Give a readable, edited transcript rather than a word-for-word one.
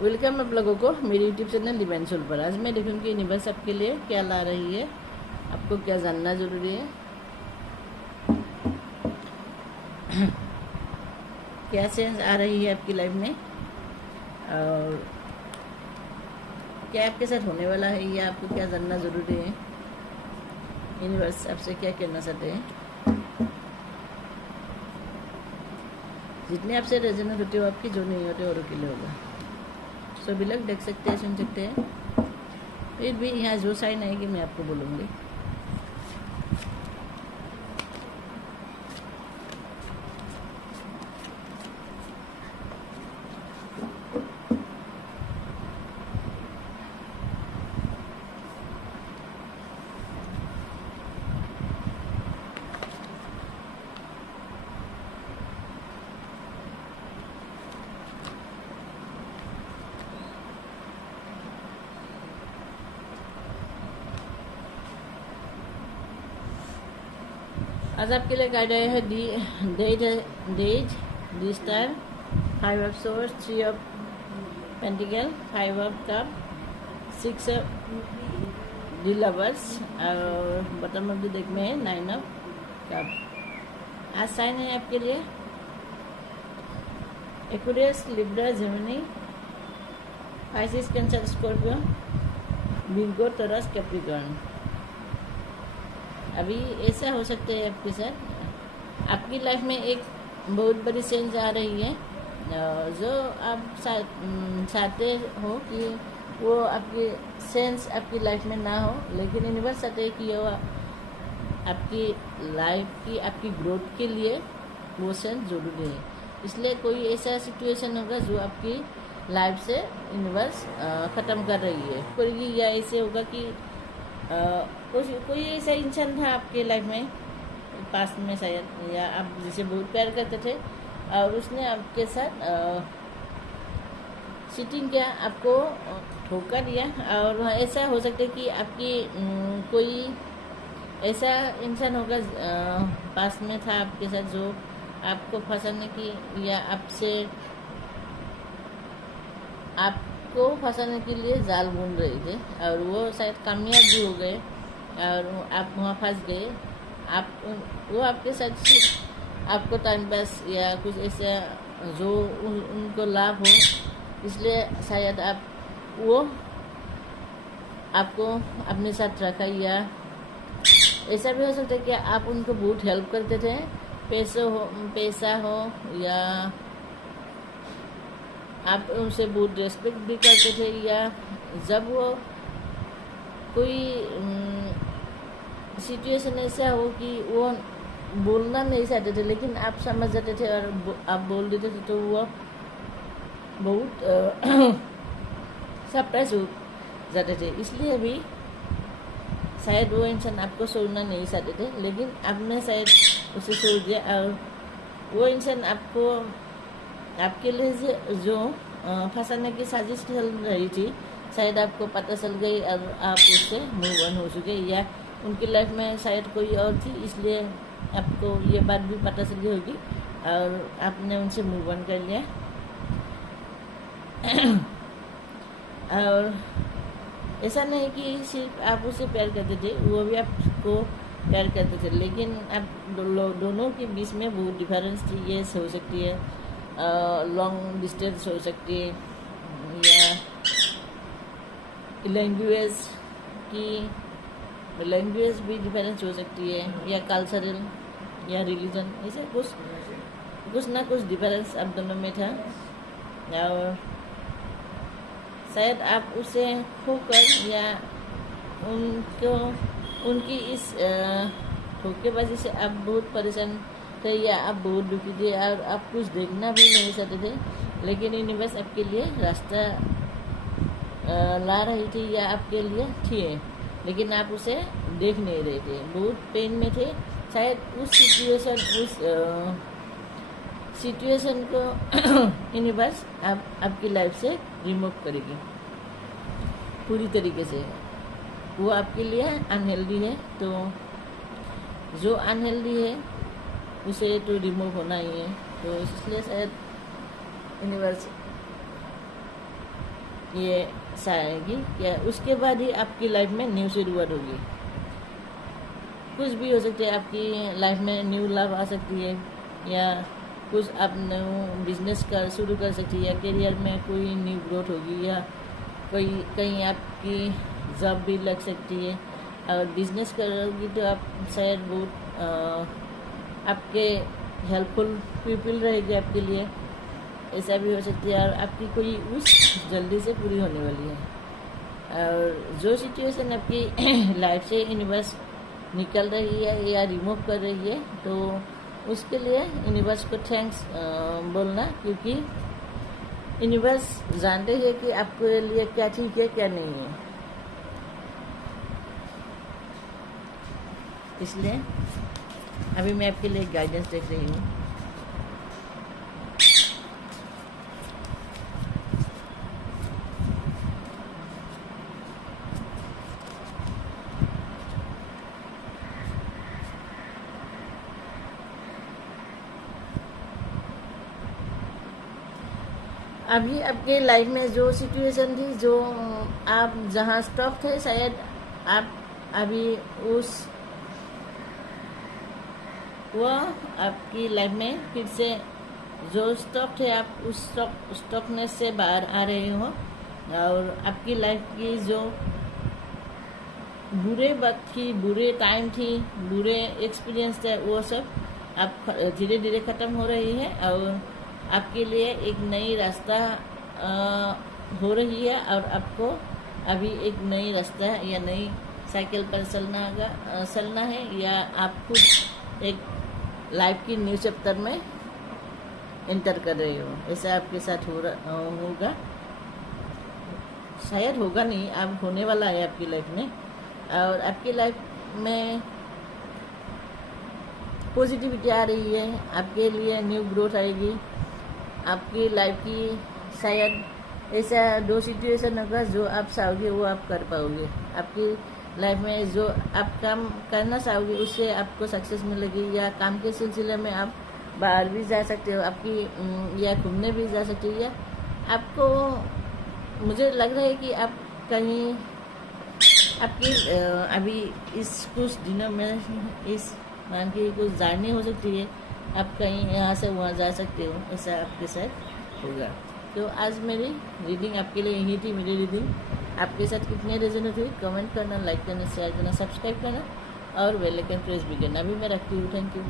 Welcome आप लोगों को मेरे यूट्यूब चैनल डिवेंशुल पर। आज मैं देखूँगी यूनिवर्स आपके लिए क्या ला रही है, आपको क्या जानना ज़रूरी है, क्या चेंज आ रही है आपकी लाइफ में और क्या आपके साथ होने वाला है, या आपको क्या जानना ज़रूरी है, यूनिवर्स आपसे क्या कहना चाहते हैं। जितने आपसे रेजोनेट होते हो आपकी, जो नहीं होते औरों के लिए होगा। सभी लोग देख सकते हैं, सुन सकते हैं, फिर भी यहाँ जो साइन आएगी मैं आपको बोलूँगी। आज आपके लिए गाइड आया है the star, 5 of swords, 3 of pentacle, 5 of cup, 6 of the lovers और बॉटम ऑफ द डेक में है 9 ऑफ कप। आज साइन है आपके लिए Aquarius, Libra, Gemini, Pisces, cancer, Scorpio, Virgo, taurus, Capricorn. अभी ऐसा हो सकता है आपके साथ, आपकी लाइफ में एक बहुत बड़ी चेंज आ रही है, जो आप चाहते हो कि वो आपकी सेंस आपकी लाइफ में ना हो, लेकिन यूनिवर्स चाहते हैं कि वो आपकी लाइफ की, आपकी ग्रोथ के लिए वो सेंस जरूरी है। इसलिए कोई ऐसा सिचुएशन होगा जो आपकी लाइफ से यूनिवर्स ख़त्म कर रही है करेगी, या ऐसे होगा कि कोई ऐसा इंसान था आपके लाइफ में पास्ट में शायद, या आप जिसे बहुत प्यार करते थे और उसने आपके साथ चीटिंग किया, आपको धोखा दिया। और ऐसा हो सकता है कि आपकी कोई ऐसा इंसान होगा पास्ट में था आपके साथ जो आपको फंसाने की या आपको फंसाने के लिए जाल बुन रहे थे, और वो शायद कामयाब भी हो गए और आप वहाँ फंस गए। वो आपके साथ आपको टाइम पास या कुछ ऐसा जो उनको लाभ हो, इसलिए शायद वो आपको अपने साथ रखा। या ऐसा भी हो सकता है कि आप उनको बहुत हेल्प करते थे, पैसा हो या आप उनसे बहुत रेस्पेक्ट भी करते थे, या जब वो कोई सिचुएशन ऐसा हो कि वो बोलना नहीं चाहते थे लेकिन आप समझ जाते थे और आप बोल देते थे, तो वो बहुत सरप्राइज हो जाते थे। इसलिए भी शायद वो इंसान आपको छोड़ना नहीं चाहते थे, लेकिन आपने शायद उसे छोड़ दिया, और वो इंसान आपके लिए जो फंसाने की साजिश चल रही थी, शायद आपको पता चल गई और आप उससे मूव ऑन हो चुके, या उनकी लाइफ में शायद कोई और थी, इसलिए आपको ये बात भी पता चल गई होगी और आपने उनसे मूव ऑन कर लिया। और ऐसा नहीं कि सिर्फ आप उससे प्यार करते थे, वो भी आपको प्यार करते थे, लेकिन आप दोनों के बीच में बहुत डिफरेंस थी। ये हो सकती है लॉन्ग डिस्टेंस हो सकती है, या लैंग्वेज भी डिफरेंस हो सकती है, या कल्चरल या रिलीजन, ऐसे कुछ ना कुछ डिफरेंस आप दोनों में था। और शायद आप उसे खोकर या उनकी इस धोखेबाजी से आप बहुत परेशान थे, या आप बहुत दुखी थे और आप कुछ देखना भी नहीं चाहते थे, लेकिन यूनिवर्स आपके लिए रास्ता ला रही थी या आपके लिए थी, लेकिन आप उसे देख नहीं रहे थे, बहुत पेन में थे। शायद उस सिचुएशन को यूनिवर्स आपकी लाइफ से रिमूव करेगी पूरी तरीके से। वो आपके लिए अनहेल्दी है, तो जो अनहेल्दी है उसे तो रिमूव होना ही है, तो इसलिए शायद यूनिवर्स ये आएगी या उसके बाद ही आपकी लाइफ में न्यू शुरुआत होगी। कुछ भी हो सकता है, आपकी लाइफ में न्यू लव आ सकती है, या कुछ आप न्यू बिजनेस शुरू कर सकती है, या करियर में कोई न्यू ग्रोथ होगी, या कोई कहीं आपकी जॉब भी लग सकती है। और बिजनेस करोगी तो आप शायद बहुत आपके हेल्पफुल पीपल रहेगी आपके लिए, ऐसा भी हो सकती है। और आपकी कोई विश जल्दी से पूरी होने वाली है। और जो सिचुएशन आपकी लाइफ से यूनिवर्स निकल रही है या रिमूव कर रही है, तो उसके लिए यूनिवर्स को थैंक्स बोलना, क्योंकि यूनिवर्स जानते हैं कि आपके लिए क्या ठीक है क्या नहीं है। इसलिए अभी मैं आपके लिए गाइडेंस देख रही हूँ। अभी आपके लाइफ में जो सिचुएशन थी, जो आप जहाँ स्टॉप थे, शायद आप अभी वो आपकी लाइफ में फिर से जो स्टॉप थे, आप उस स्टॉकनेस से बाहर आ रहे हो। और आपकी लाइफ की जो बुरे वक्त थी, बुरे टाइम थी, बुरे एक्सपीरियंस थे, वो सब आप धीरे धीरे ख़त्म हो रही है। और आपके लिए एक नई रास्ता हो रही है, और आपको अभी एक नई रास्ता या नई साइकिल पर चलना है, या आप खुद एक लाइफ की न्यू चैप्टर में एंटर कर रहे हो। ऐसा आपके साथ होगा, शायद होगा नहीं, अब होने वाला है आपकी लाइफ में। और आपकी लाइफ में पॉजिटिविटी आ रही है, आपके लिए न्यू ग्रोथ आएगी। आपकी लाइफ की शायद ऐसा 2 सिचुएशन होगा जो आप चाहोगे वो आप कर पाओगे। आपकी लाइफ में जो आप काम करना चाहोगे उससे आपको सक्सेस मिलेगी, या काम के सिलसिले में आप बाहर भी जा सकते हो, आपकी या घूमने भी जा सकते हो, या आपको मुझे लग रहा है कि आप कहीं आपकी अभी इस कुछ दिनों में इस मान की कुछ जर्नी हो सकती है, आप कहीं यहाँ से वहाँ जा सकते हो, ऐसा आपके साथ होगा। तो आज मेरी रीडिंग आपके लिए यही थी। मेरी रीडिंग आपके साथ कितने रेजोनेट हुई, कमेंट करना, लाइक करना, शेयर करना, सब्सक्राइब करना और बेल आइकन प्रेस भी करना। अभी मैं रखती हूँ। Thank you.